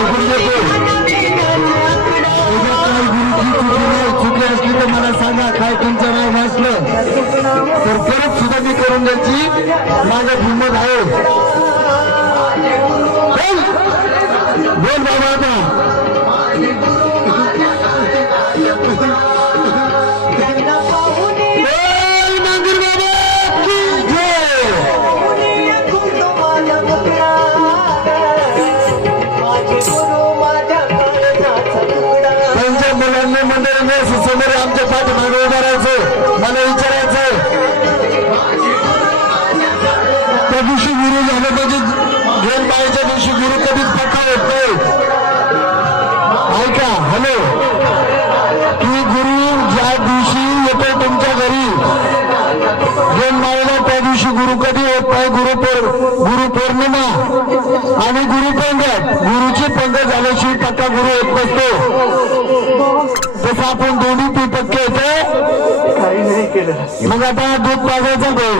येते देतो चुकी असली तर मला सांगा काय तुमचं नाव वाचलं तर परत सुद्धा मी करून द्यायची माझं हिंमत आहे बोल बाबा आता. दिवशी गुरु झालं म्हणजे घेऊन बायच्या दिवशी गुरु कधीच पक्का होत नाही. ऐका हॅलो. की गुरु ज्या दिवशी येतो तुमच्या घरी बायला त्या दिवशी गुरु कधी होत नाही? गुरु पौर गुरु पौर्णिमा आणि गुरु पंगत. गुरुची पंगत झाल्याशिवाय पक्का गुरु येत नसतो. तसं आपण दोन्ही पी पक्के येतो मग आता दूध पाजायचं भाऊ